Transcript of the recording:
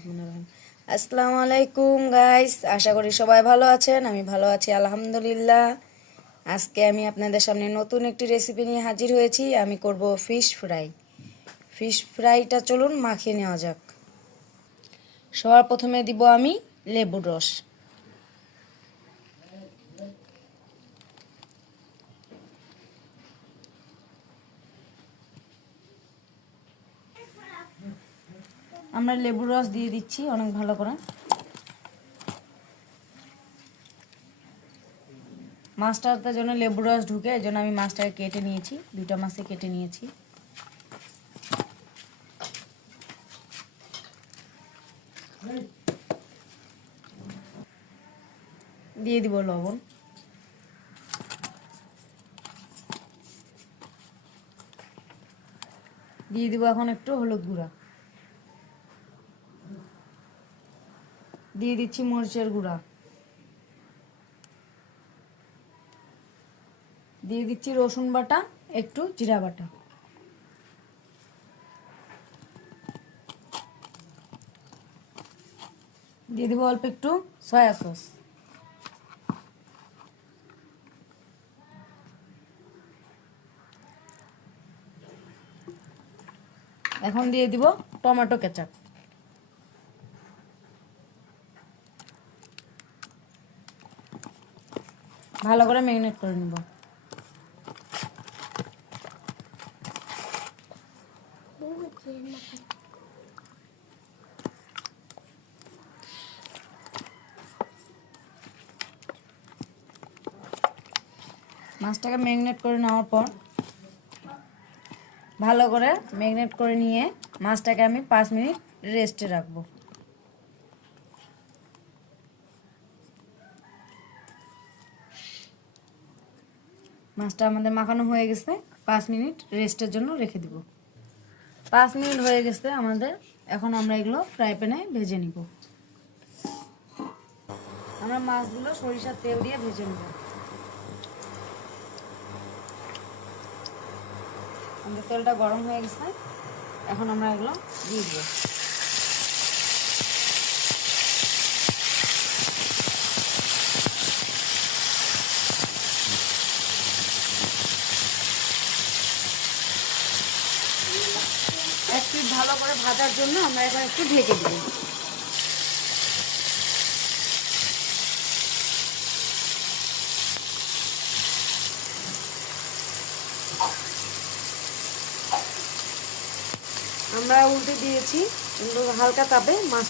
আসসালামু আলাইকুম গাইস, আশা করি সবাই ভালো আছেন। আমি ভালো আছি আলহামদুলিল্লাহ। আজকে আমি আপনাদের সামনে নতুন একটি রেসিপি নিয়ে হাজির হয়েছি। আমি করব ফিশ ফ্রাই। ফিশ ফ্রাইটা চলুন মাখিয়ে নেওয়া যাক। সবার প্রথমে দিব আমি লেবুর রস। আমরা লেবুর রস দিয়ে দিচ্ছি অনেক ভালো করে। মাছটার জন্য লেবুর রস ঢুকে, এই জন্য আমি মাছটাকে কেটে নিয়েছি, দুটো মাছে কেটে নিয়েছি। দিয়ে দিব লবণ, দিয়ে দিব এখন একটু হলুদ গুঁড়া, দিয়ে দিচ্ছি মরিচের গুঁড়া, দিয়ে দিচ্ছি রসুন বাটা, একটু জিরা বাটা, দিয়ে দিব অল্প একটু সয়া সস, এখন দিয়ে দিব টমেটো কেচাপ। ভালো করে ম্যারিনেট করে নিব। মাছটাকে ম্যারিনেট করে নেওয়ার পর ভালো করে ম্যারিনেট করে নিয়ে মাছটাকে আমি 5 মিনিট রেস্টে রাখবো। মাছটা আমাদের মাখানো হয়ে গেছে, 5 মিনিট রেস্টের জন্য রেখে দিব। 5 মিনিট হয়ে গেছে আমাদের। এখন আমরা এগুলো ফ্রাই প্যানে ভেজে নিব। আমরা মাছগুলো সরিষার তেল দিয়ে ভেজে নেব। আমাদের তেলটা গরম হয়ে গেছে, এখন আমরা এগুলো দিয়ে দেব। এক পিঠ ভালো করে ভাজার জন্য আমরা এখন একটু ঢেকে দিব। আমরা উল্টে দিয়েছি, কিন্তু হালকা তাপে মাছ